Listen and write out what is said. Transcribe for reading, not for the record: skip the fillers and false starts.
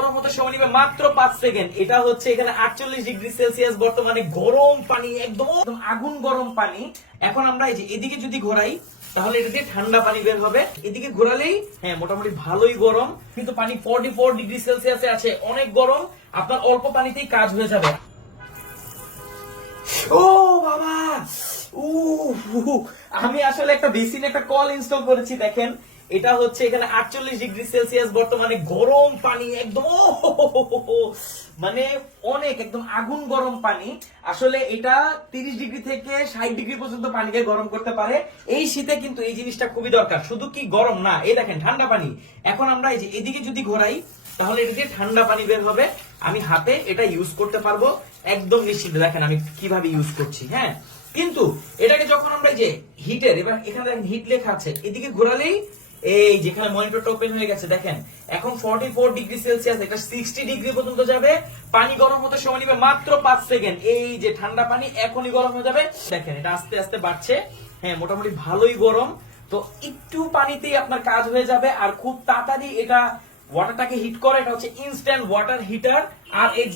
গরম হতে সময় নিবে মাত্র 5 সেকেন্ড। এটা হচ্ছে এখানে 48 ডিগ্রি সেলসিয়াস বর্তমানে গরম পানি, একদম আগুন গরম পানি। এখন আমরা এই যে এদিকে যদি ঘোরাই তাহলে এটা দিয়ে ঠান্ডা পানি বের হবে, এদিকে ঘোরালেই হ্যাঁ মোটামুটি ভালোই গরম, কিন্তু পানি 44 ডিগ্রি সেলসিয়াসে আছে, অনেক গরম। আপনার অল্প পানিতেই কাজ হয়ে যাবে। ও বাবা, আমি আসলে একটা বেসিন একটা কল ইনস্টল করেছি। দেখেন এটা হচ্ছে এখানে 48 ডিগ্রি সেলসিয়াস বর্তমানে গরম পানি, একদম মানে অনেক একদম আগুন গরম পানি। আসলে এটা 30 ডিগ্রি থেকে 60 ডিগ্রি পর্যন্ত পানিকে গরম করতে পারে। এই শীতে কিন্তু এই জিনিসটা খুবই দরকার। শুধু কি গরম না, এই দেখেন ঠান্ডা পানি। এখন আমরা এই যে এদিকে যদি ঘোরাই তাহলে এটা দিয়ে ঠান্ডা পানি বের হবে। আমি হাতে এটা ইউজ করতে পারবো একদম নিশ্চিত। দেখেন আমি কিভাবে ইউজ করছি। হ্যাঁ, কিন্তু এটাকে যখন আমরা এই যে হিটের, এবার এখানে দেখেন হিট লেখা আছে, এদিকে ঘোরালেই এই যেখানে মনিটরটা ওপেন হয়ে গেছে দেখেন এখন 44 ডিগ্রি সেলসিয়াস, এটা 60 ডিগ্রি পর্যন্ত যাবে। পানি গরম হতে সময় নিবে মাত্র 5 সেকেন্ড। এই যে ঠান্ডা পানি এখনই গরম হয়ে যাবে। দেখেন এটা আস্তে আস্তে বাড়ছে। হ্যাঁ মোটামুটি ভালোই গরম। তো একটু পানিতেই আপনার কাজ হয়ে যাবে আর খুব তাড়াতাড়ি এটা ওয়াটারটাকে হিট করে। এটা হচ্ছে ইনস্ট্যান্ট ওয়াটার হিটার RX